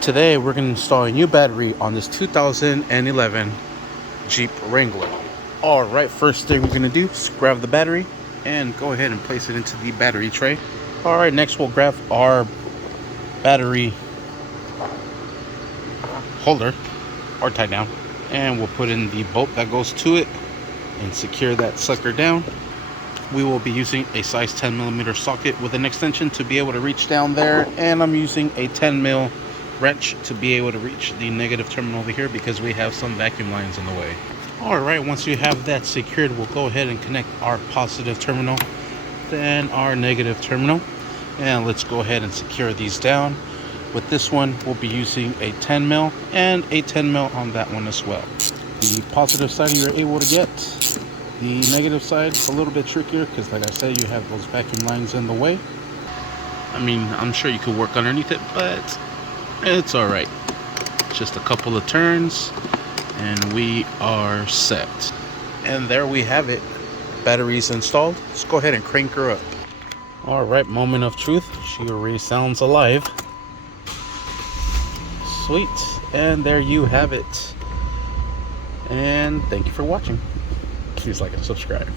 Today we're going to install a new battery on this 2011 Jeep Wrangler. Alright, first thing we're going to do is grab the battery and go ahead and place it into the battery tray. Alright, next we'll grab our battery holder or tie down, and we'll put in the bolt that goes to it and secure that sucker down. We will be using a size 10mm socket with an extension to be able to reach down there, and I'm using a 10mm wrench to be able to reach the negative terminal over here because we have some vacuum lines in the way. Alright, once you have that secured, we'll go ahead and connect our positive terminal, then our negative terminal, and let's go ahead and secure these down. With this one, we'll be using a 10mm and a 10mm on that one as well. The positive side you're able to get. The negative side is a little bit trickier because, like I said, you have those vacuum lines in the way. I mean, I'm sure you could work underneath it, but it's alright. Just a couple of turns and we are set. And there we have it. Batteries installed. Let's go ahead and crank her up. Alright, moment of truth. She already sounds alive. Sweet. And there you have it. And thank you for watching. Please like and subscribe.